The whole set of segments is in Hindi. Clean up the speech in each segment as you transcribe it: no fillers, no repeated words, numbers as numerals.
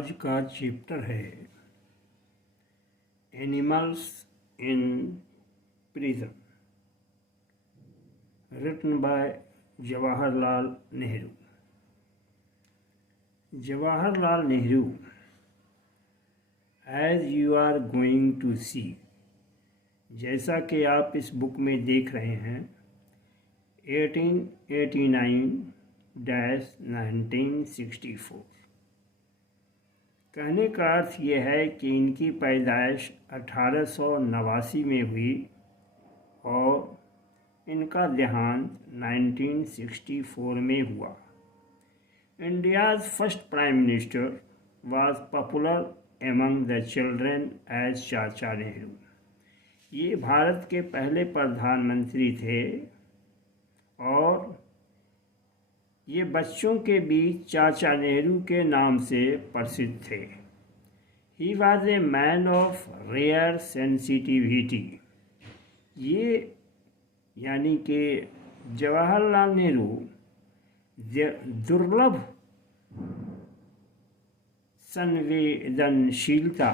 आज का चैप्टर है animals in prison, written by Jawaharlal Nehru. Jawaharlal Nehru, as you are going to see, जैसा कि आप इस बुक में देख रहे हैं, 1889-1964। कहने का अर्थ ये है कि इनकी पैदाइश 1889 में हुई और इनका देहांत 1964 में हुआ। India's first prime minister was popular among the children as Chacha Nehru. ये भारत के पहले प्रधानमंत्री थे और ये बच्चों के बीच चाचा नेहरू के नाम से प्रसिद्ध थे। He was a man of rare sensitivity. ये यानी कि जवाहरलाल नेहरू दुर्लभ संवेदनशीलता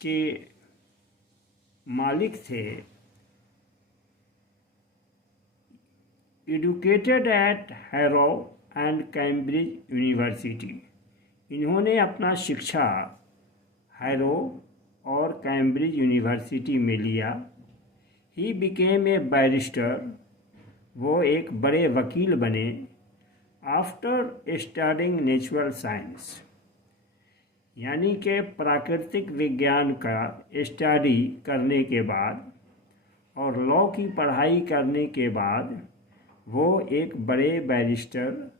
के मालिक थे। Educated at Harrow and Cambridge University, इन्होंने अपना शिक्षा हैरो और कैम्ब्रिज यूनिवर्सिटी में लिया। ही बिकेम ए बैरिस्टर, वो एक बड़े वकील बने। आफ्टर स्टडिंग नेचुरल साइंस, यानी कि प्राकृतिक विज्ञान का स्टडी करने के बाद और लॉ की पढ़ाई करने के बाद वो एक बड़े बैरिस्टर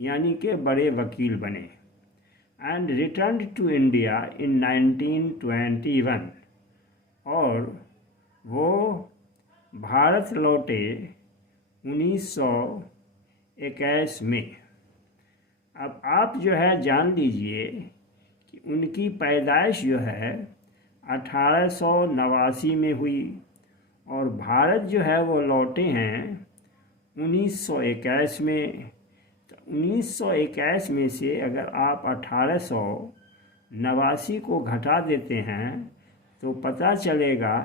यानी कि बड़े वकील बने। And return to India in 1921, और वो भारत लौटे 1921 में। अब आप जो है जान लीजिए कि उनकी पैदाइश जो है 1889 में हुई और भारत जो है वो लौटे हैं 1921 में। तो 1921 में से अगर आप 1889 को घटा देते हैं तो पता चलेगा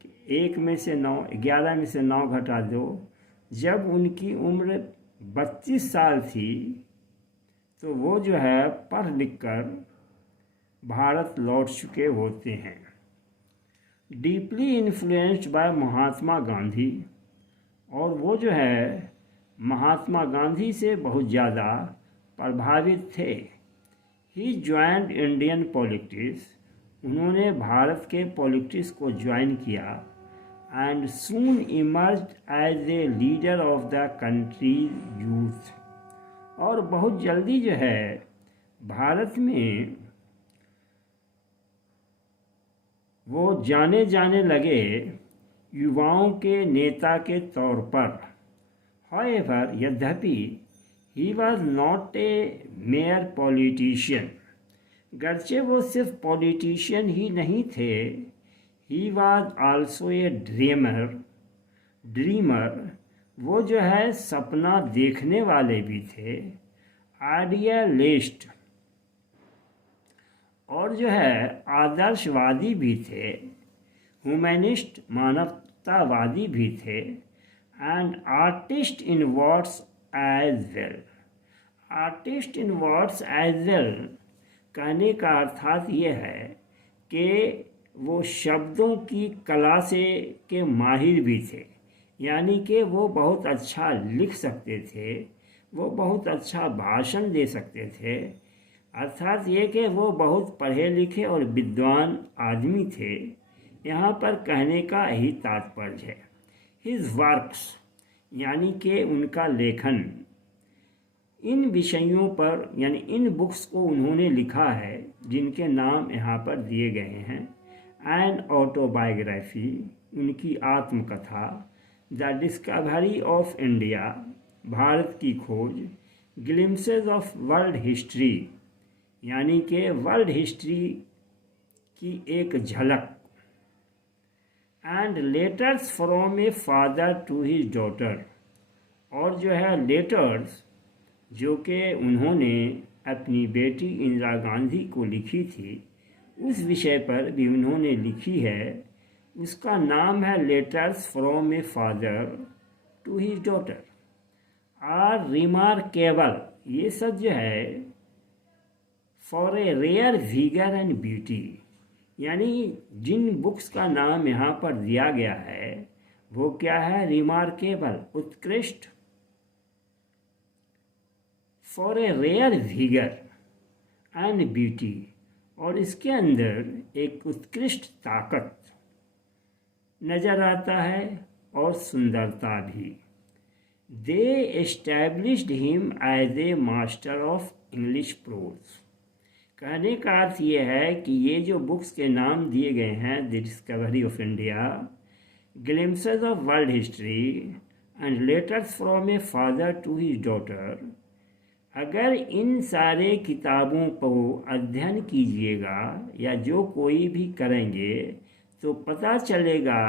कि 1 में से 9, 11 में से 9 घटा दो। जब उनकी उम्र 32 साल थी तो वो जो है पढ़ लिख कर भारत लौट चुके होते हैं। Deeply influenced by Mahatma Gandhi, और वो जो है महात्मा गांधी से बहुत ज़्यादा प्रभावित थे। ही ज्वाइंड इंडियन पॉलिटिक्स, उन्होंने भारत के पॉलिटिक्स को ज्वाइन किया। And soon emerged as a leader of the country's youth, और बहुत जल्दी जो है भारत में वो जाने लगे युवाओं के नेता के तौर पर। However, यद्यपि he was not a major politician, गरचे वो सिर्फ पॉलिटिशियन ही नहीं थे, he was also a dreamer, वो जो है सपना देखने वाले भी थे। आइडियलिस्ट, और जो है आदर्शवादी भी थे। ह्यूमनिस्ट, मानवतावादी भी थे। And artist in words as well. Artist in words as well कहने का अर्थात ये है कि वो शब्दों की कला से के माहिर भी थे, यानी कि वो बहुत अच्छा लिख सकते थे, वो बहुत अच्छा भाषण दे सकते थे। अर्थात ये कि वो बहुत पढ़े लिखे और विद्वान आदमी थे। यहाँ पर कहने का ही तात्पर्य है। हिज वर्क्स, यानी कि उनका लेखन, इन विषयों पर यानी इन बुक्स को उन्होंने लिखा है जिनके नाम यहाँ पर दिए गए हैं। एन ऑटोबायोग्राफी, उनकी आत्मकथा। The discovery of India, Bharat की खोज। ग्लिम्सेस ऑफ वर्ल्ड हिस्ट्री, यानी कि वर्ल्ड हिस्ट्री की एक झलक। And letters from a father to his daughter, और जो है लेटर्स जो कि उन्होंने अपनी बेटी इंदिरा गांधी को लिखी थी, उस विषय पर भी उन्होंने लिखी है। उसका नाम है letters from a father to his daughter are remarkable. ये सब जो है for a rare vigour and beauty, यानी जिन बुक्स का नाम यहाँ पर दिया गया है वो क्या है? रिमार्केबल, उत्कृष्ट, for a rare vigour and beauty, और इसके अंदर एक उत्कृष्ट ताकत नजर आता है और सुंदरता भी। They established him as a master of English prose. कहने का अर्थ ये है कि ये जो बुक्स के नाम दिए गए हैं, the discovery of India, glimpses of world history and letters from a father to his daughter, अगर इन सारे किताबों को अध्ययन कीजिएगा या जो कोई भी करेंगे तो पता चलेगा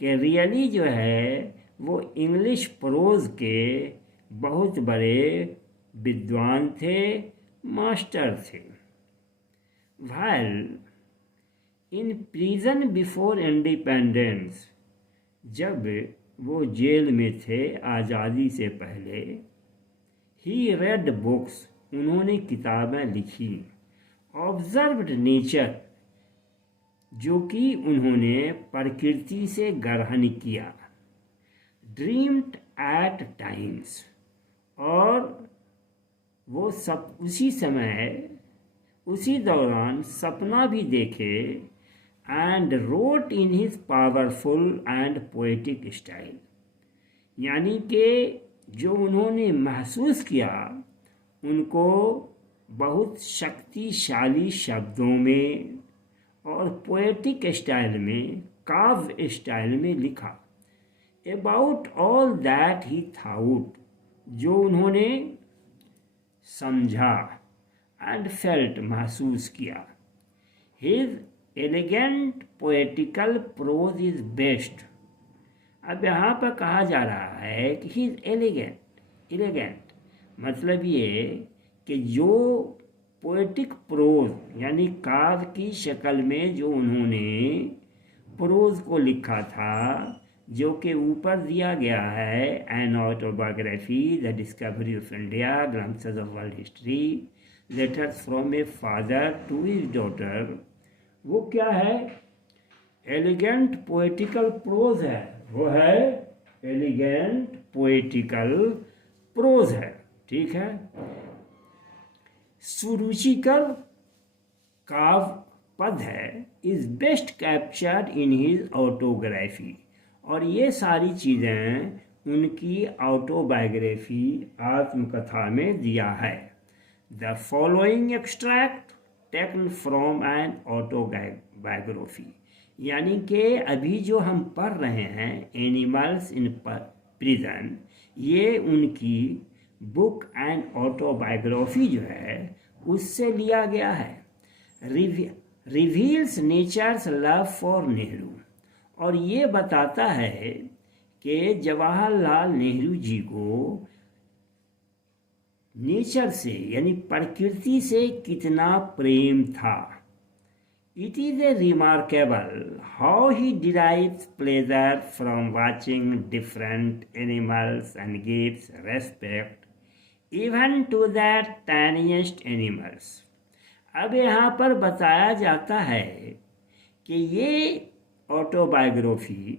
कि रियली जो है वो इंग्लिश प्रोज के बहुत बड़े विद्वान थे, मास्टर थे। While in prison before independence, जब वो जेल में थे आज़ादी से पहले, he read books, उन्होंने किताबें लिखी, observed nature, जो कि उन्होंने प्रकृति से ग्रहण किया, dreamed at times, और वो सब उसी समय उसी दौरान सपना भी देखे, and wrote in his powerful and poetic style, यानी कि जो उन्होंने महसूस किया उनको बहुत शक्तिशाली शब्दों में और पोएटिक स्टाइल में, काव्य स्टाइल में लिखा। About all that he thought, जो उन्होंने समझा एंड फेल्ट, महसूस किया। His elegant poetical prose is best. अब यहाँ पर कहा जा रहा है कि हिज एलिगेंट मतलब ये कि जो पोएटिक प्रोज यानी काव्य की शक्ल में जो उन्होंने प्रोज को लिखा था, जो कि ऊपर दिया गया है, an autobiography, the discovery of India, glimpses of world history, letters from a father to his daughter, वो क्या है? एलिगेंट पोएटिकल प्रोज है। वो है एलिगेंट पोएटिकल प्रोज है, ठीक है। सुरुचिकर काव्य पद है, is best captured in his autography, और ये सारी चीज़ें उनकी ऑटोबायोग्राफी, आत्मकथा में दिया है। The following extract taken from an autobiography, यानी कि अभी जो हम पढ़ रहे हैं एनिमल्स इन प्रिजन, ये उनकी बुक एंड ऑटोबायोग्राफी जो है उससे लिया गया है। Reveals nature's love for Nehru, और ये बताता है कि जवाहरलाल नेहरू जी को नेचर से यानी प्रकृति से कितना प्रेम था। It is a remarkable how he derives pleasure from watching different animals and gives respect even to the tiniest animals. अब यहाँ पर बताया जाता है कि ये ऑटोबायोग्राफी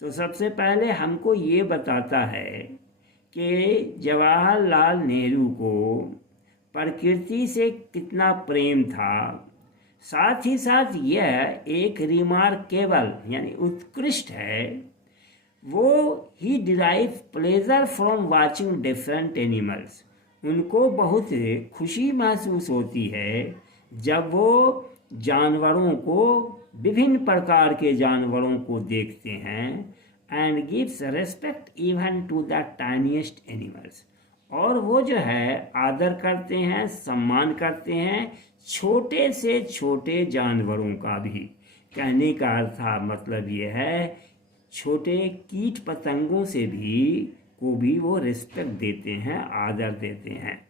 तो सबसे पहले हमको ये बताता है कि जवाहरलाल नेहरू को प्रकृति से कितना प्रेम था, साथ ही साथ यह एक रिमार्केबल यानी उत्कृष्ट है। वो he derive pleasure from watching different animals, उनको बहुत खुशी महसूस होती है जब वो जानवरों को, विभिन्न प्रकार के जानवरों को देखते हैं। And gives respect even to the tiniest animals, और वो जो है आदर करते हैं, सम्मान करते हैं छोटे से छोटे जानवरों का भी। कहने का अर्थ मतलब ये है छोटे कीट पतंगों से भी को भी वो रिस्पेक्ट देते हैं, आदर देते हैं।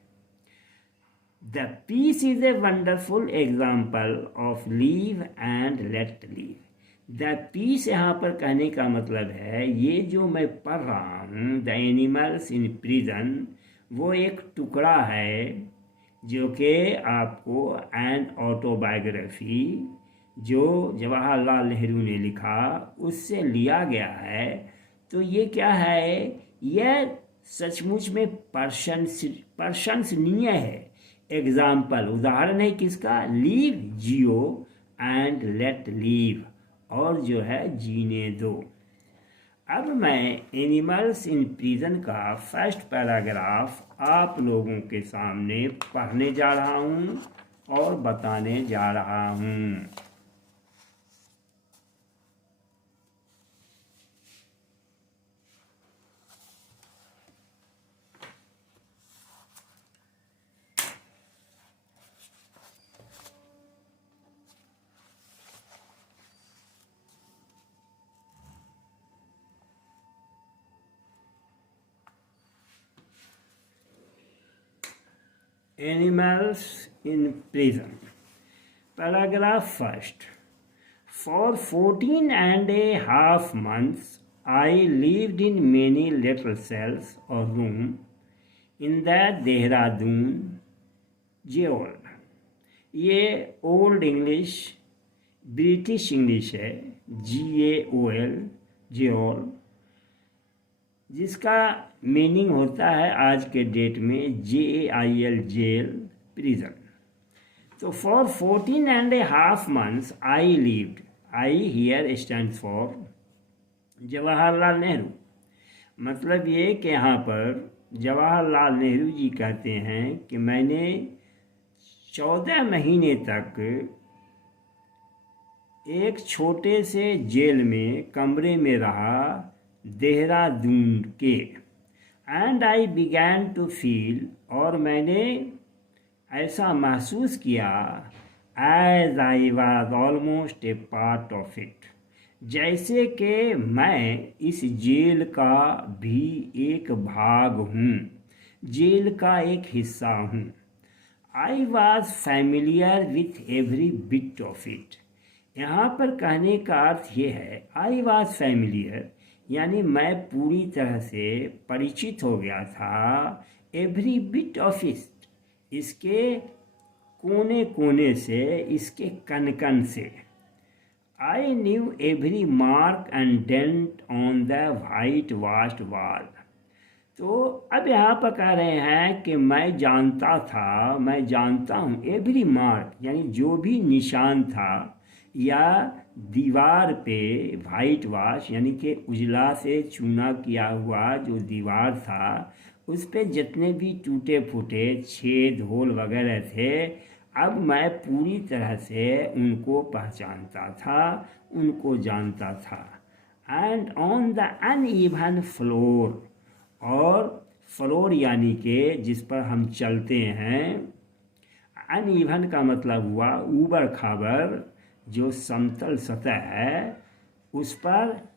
The piece is a wonderful example of live and let live. The piece यहाँ पर कहने का मतलब है ये जो मैं पढ़ रहा हूँ द एनिमल्स इन प्रिजन, वो एक टुकड़ा है जो कि आपको एन ऑटोबायोग्राफी जो जवाहरलाल नेहरू ने लिखा उससे लिया गया है। तो ये क्या है, यह सचमुच में प्रशंसनीय है। एग्जाम्पल उदाहरण है किसका, leave Jio and let leave, और जो है जीने दो। अब मैं एनिमल्स इन प्रिजन का फर्स्ट पैराग्राफ आप लोगों के सामने पढ़ने जा रहा हूँ और बताने जा रहा हूँ। Animals in prison. Paragraph first. For 14.5 months, I lived in many little cells or room in the Dehradun jail. ये ओल्ड इंग्लिश ब्रिटिश इंग्लिश है, GAOL जेल, जिसका मीनिंग होता है आज के डेट में JAIL जेल, प्रिजन। तो for 14.5 months I lived, I hear stands for Jawaharlal Nehru. मतलब ये कि यहाँ पर जवाहरलाल नेहरू जी कहते हैं कि मैंने 14 महीने तक एक छोटे से जेल में कमरे में रहा देहरादून के। And I began to feel, और मैंने ऐसा महसूस किया, as I was almost a part of it, जैसे कि मैं इस जेल का भी एक भाग हूँ, जेल का एक हिस्सा हूँ। I was familiar with every bit of it. यहाँ पर कहने का अर्थ ये है, आई वॉज फैमिलियर यानी मैं पूरी तरह से परिचित हो गया था, एवरी बिट ऑफ इट, इसके कोने कोने से, इसके कन कन से। I knew every mark and dent on the white washed wall. तो अब यहाँ पर कह रहे हैं कि मैं जानता था, मैं जानता हूँ, एवरी मार्क यानी जो भी निशान था या दीवार पे वाइट वाश यानी कि उजला से चूना किया हुआ जो दीवार था उस पे जितने भी टूटे फूटे छेद होल वगैरह थे, अब मैं पूरी तरह से उनको पहचानता था, उनको जानता था। And on the uneven floor, और फ्लोर यानी कि जिस पर हम चलते हैं, अनइवन का मतलब हुआ ऊबड़ खाबड़, जो समतल सतह है उस पर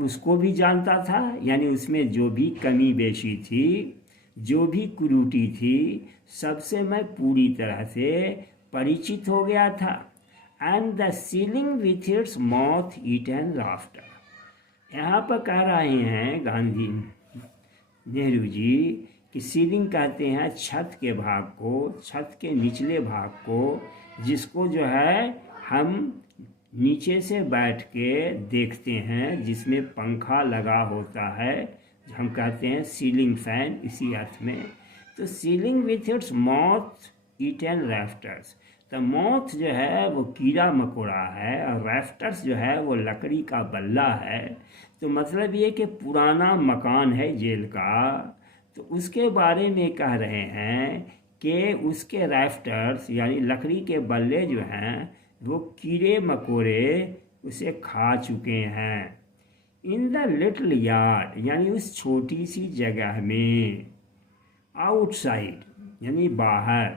उसको भी जानता था, यानी उसमें जो भी कमी बेशी थी, जो भी कुरूटी थी, सबसे मैं पूरी तरह से परिचित हो गया था। And the ceiling with its moth eaten laughter. यहाँ पर कह रहे हैं गांधी नेहरू जी कि सीलिंग कहते हैं छत के भाग को, छत के निचले भाग को, जिसको जो है हम नीचे से बैठ के देखते हैं, जिसमें पंखा लगा होता है, हम कहते हैं सीलिंग फैन, इसी अर्थ में। तो ceiling with its moth eaten rafters, तो मॉथ जो है वो कीड़ा मकोड़ा है और रैफ्टर्स जो है वो लकड़ी का बल्ला है। तो मतलब ये कि पुराना मकान है जेल का, तो उसके बारे में कह रहे हैं कि उसके रैफ्टर्स यानी लकड़ी के बल्ले जो हैं वो कीड़े मकोड़े उसे खा चुके हैं। इन द लिटिल यार्ड यानी उस छोटी सी जगह में, आउटसाइड यानी बाहर,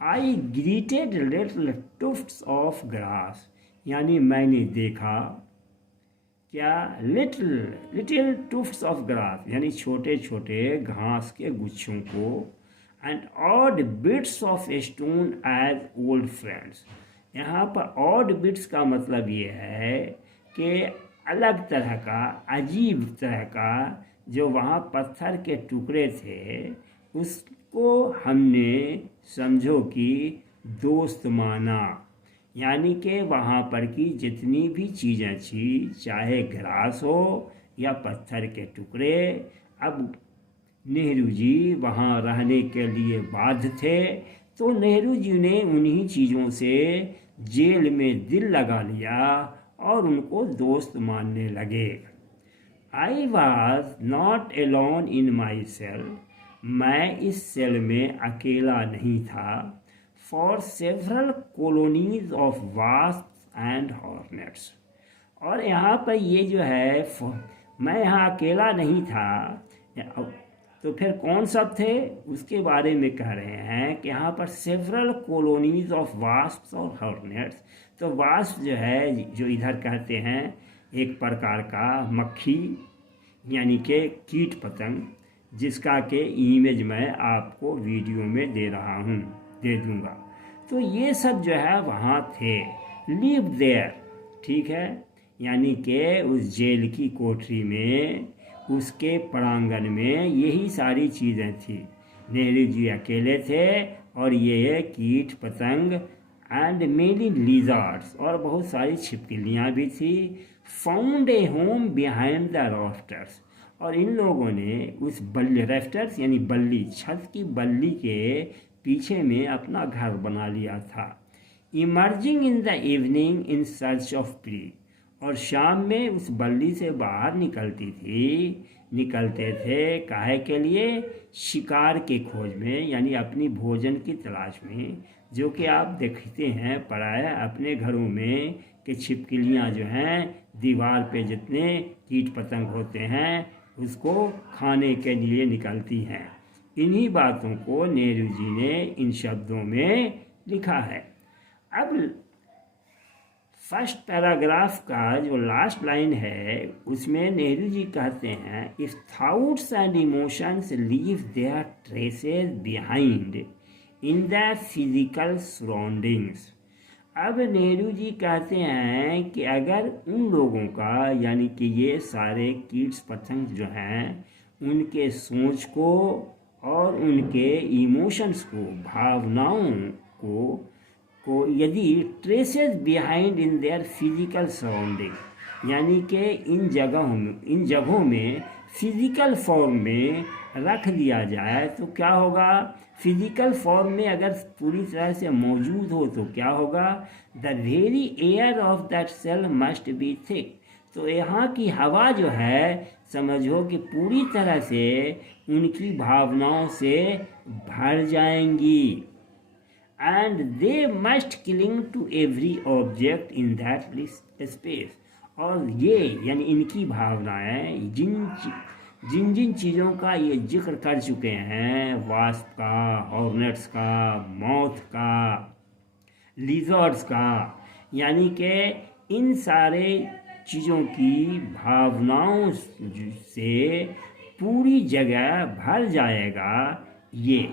आई ग्रीटेड लिटिल टुफ्ट्स ऑफ ग्रास यानी मैंने देखा क्या, लिटिल टुफ्ट्स ऑफ ग्रास यानी छोटे छोटे घास के गुच्छों को। And odd bits of stone age old friends. यहाँ पर ऑड बिट्स का मतलब ये है कि अलग तरह का, अजीब तरह का जो वहाँ पत्थर के टुकड़े थे, उसको हमने समझो कि दोस्त माना। यानी कि वहाँ पर की जितनी भी चीज़ें थी, चाहे ग्रास हो या पत्थर के टुकड़े, अब नेहरू जी वहाँ रहने के लिए बाध्य थे, तो नेहरू जी ने उन्हीं चीज़ों से जेल में दिल लगा लिया और उनको दोस्त मानने लगे। I was not alone in my cell, मैं इस सेल में अकेला नहीं था। For several colonies of wasp and hornets. और यहाँ पर ये जो है, मैं यहाँ अकेला नहीं था, तो फिर कौन सब थे उसके बारे में कह रहे हैं कि यहाँ पर सेवरल कॉलोनीज ऑफ वास्प और हॉर्नेट्स। तो वास्प जो है, जो इधर कहते हैं एक प्रकार का मक्खी यानी कि कीट पतंग, जिसका के इमेज मैं आपको वीडियो में दे रहा हूँ, दे दूँगा। तो ये सब जो है वहाँ थे, लिव देयर, ठीक है। यानी कि उस जेल की कोठरी में, उसके प्रांगण में यही सारी चीज़ें थी। नेहरू जी अकेले थे और ये कीट पतंग एंड मेनी लिजर्ड्स, और बहुत सारी छिपकलियाँ भी थी। Found a home behind the rafters, और इन लोगों ने उस बल्ली, राफ्टर्स यानी बल्ली, छत की बल्ली के पीछे में अपना घर बना लिया था। Emerging in the evening in search of pre, और शाम में उस बल्ली से बाहर निकलते थे काहे के लिए? शिकार के खोज में, यानी अपनी भोजन की तलाश में। जो कि आप देखते हैं प्राय अपने घरों में कि छिपकलियाँ जो हैं दीवार पे जितने कीट पतंग होते हैं उसको खाने के लिए निकलती हैं। इन्हीं बातों को नेहरू जी ने इन शब्दों में लिखा है। अब फर्स्ट पैराग्राफ का जो लास्ट लाइन है उसमें नेहरू जी कहते हैं, if thoughts and emotions leave their traces behind in the physical surroundings. अब नेहरू जी कहते हैं कि अगर उन लोगों का, यानी कि ये सारे कीट्स पतंग जो हैं, उनके सोच को और उनके इमोशंस को, भावनाओं को यदि traces behind in their physical surrounding, यानी कि इन जगहों में फिजिकल फॉर्म में रख दिया जाए तो क्या होगा? फिजिकल फॉर्म में अगर पूरी तरह से मौजूद हो तो क्या होगा? The very air of that cell must be thick. तो यहाँ की हवा जो है, समझो कि पूरी तरह से उनकी भावनाओं से भर जाएंगी। And they must cling to every object in that space. और ये यानी इनकी भावनाएं जिन चीज़ों का ये जिक्र कर चुके हैं, वास्प का, हॉर्नेट्स का, मॉथ का, लिजर्ड्स का, यानी कि इन सारे चीज़ों की भावनाओं से पूरी जगह भर जाएगा ये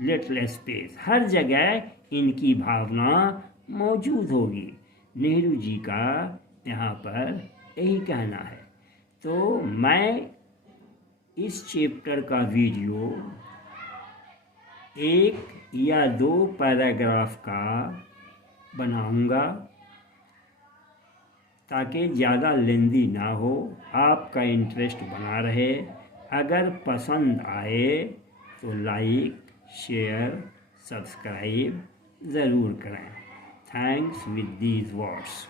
लिटिल स्पेस। हर जगह इनकी भावना मौजूद होगी। नेहरू जी का यहाँ पर यही कहना है। तो मैं इस चैप्टर का वीडियो 1 या 2 पैराग्राफ का बनाऊंगा ताकि ज़्यादा लेंदी ना हो, आपका इंटरेस्ट बना रहे। अगर पसंद आए तो लाइक, शेयर, सब्सक्राइब ज़रूर करें। Thanks with these words.